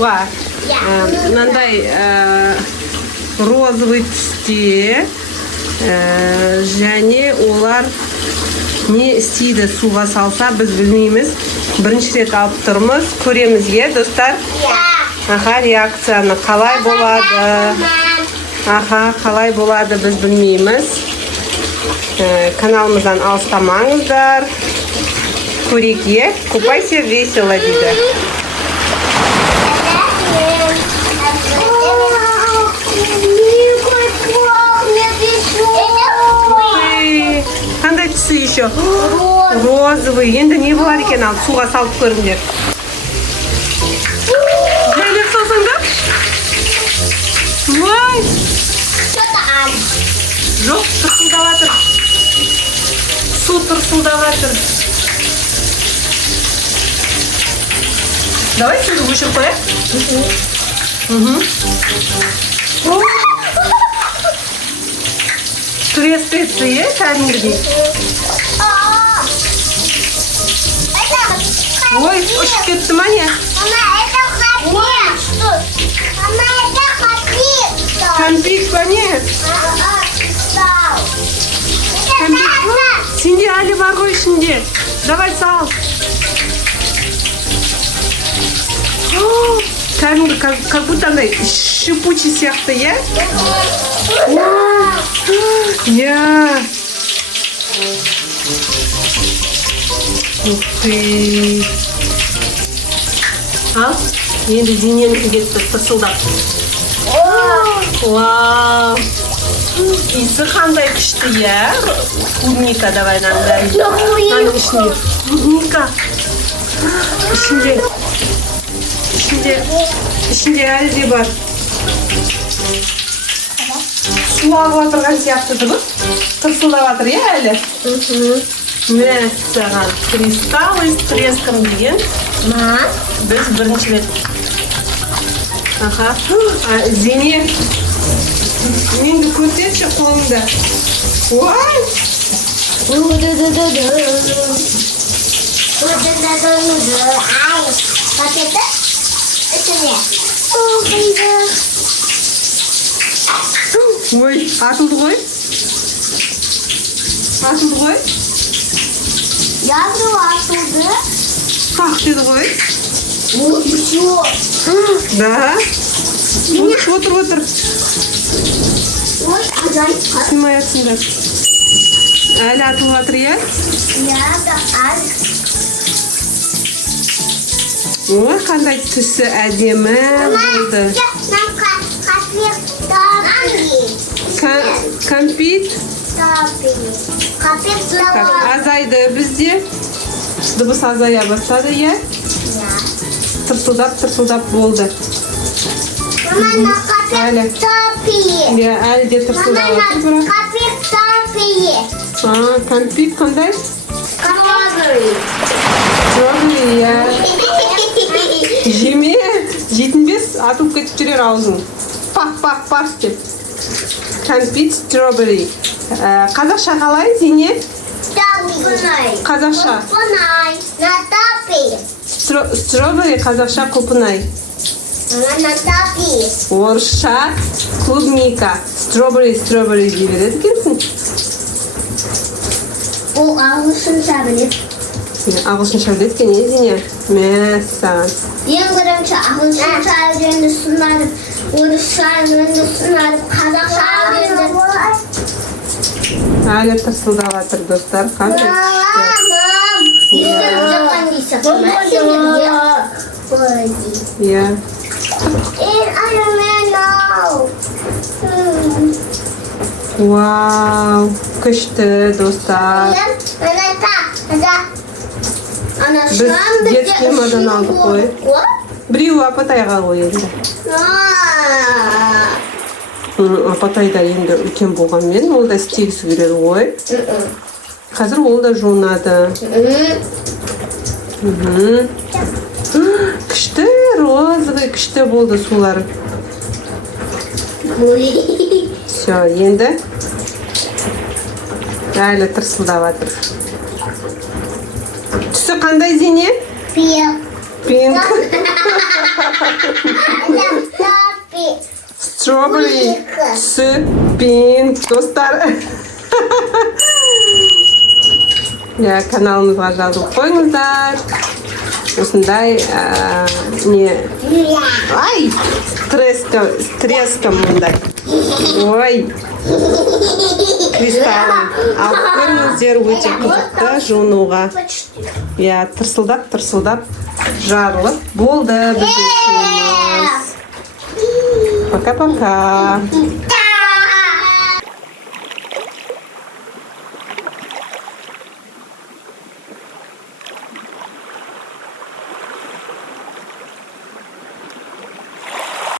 суға мынандай розовый түсте және олар не істейді суға салса біз білмейміз. Бірінші рет алып тұрмыз, көреміз достар. Реакцияны қалай болады? Қалай болады біз білмейміз. Каналымыздан алыстамаңыздар. Көрейік, купайся весело дейді. Қандай түсі еще? Розовый. Енді не болар екен, ал суға салып көріңдер. Жайлап салсаңда? Вай! Жоқ, тырсылдаватыр. Су тырсылдаватыр. Давай суды өшіріп қояйық. Трескается, кәдімгідей. Ой, ұшып кетті ма не? Мама, это хапит. Мама, это хапит. Кәмпит па не? Сенде әлі бар ғой ішінде. Давай сал. Кәдімгі, как будто андай шипучий сияқты, е? Я. Ух ты. Ал, енді Зиненің кетті тырсылдап. Вау. Иісі қандай күшті, е? Клубника, давай наңдар. Наның ішінде. Клубника. Ішінде әлі де бар. Су алып отырған сияқты дұры. Тырсылдап жатыр, е әлі? Мәссаған. Кристаллы с треском деген. Біз бірінші рет. Зене. Менді көрсетші қолыңда. Ой! Ой, атылды ғой? Атылды ғой? Язу атылды. Қақ деді ғой? Ой, еще. Да? Отыр. Ой, азай. Снимай отсюда. Әлі атылып жатыр, е? Ой, қандай түсі әдемі болды. Кәмпит. Азайды бізде. Дыбыс азая бастады, е? Тырсылдап болды. Әлі де тырсылдап жатыр. Кәмпит қандай? Strawberry, е. Жеме, жетінбес, атылып кетіп жүрер аузың. Пақ деп. Кәмпит strawberry. Қазақша қалай, Зене? Қазақша. Strawberry қазақша құлпынай. Орысша клубника. Strawberry дей береді екенсің. Ол ағылшынша біледі. Ағылшынша біледі екен, Зене? Мәссаған. Ең бірінші ағылшынша үйренді сынарып, орысша үйренді сынарып, қазақша үйренді. Әлі тырсылдап жатыр, достар. Қандай күшті. Естіп жатқан дейсің. Иә. Вау, күшті, достар. Біз детский мадан алдық қой. Біреуі апатайға ғой енді. Апатайда енді үлкен болғанмен, ол да істегісі келеді ғой. Қазір ол да жуынады. Күшті, розовый күшті болды сулары. Все, енді әлі тырсылдап жатыр. Түсі қандай, Зене? Pink. Tapi. Strawberry. Түсі. Pink. Достар. Каналымызға жазылып қойыңыздар. Осындай не... Ай! Стрескам мұндай. Ой! Кристаллын алып көріңіздер, өте қызықты жуынуға. Тырсылдап жарылып болды біздің. Пока-пока.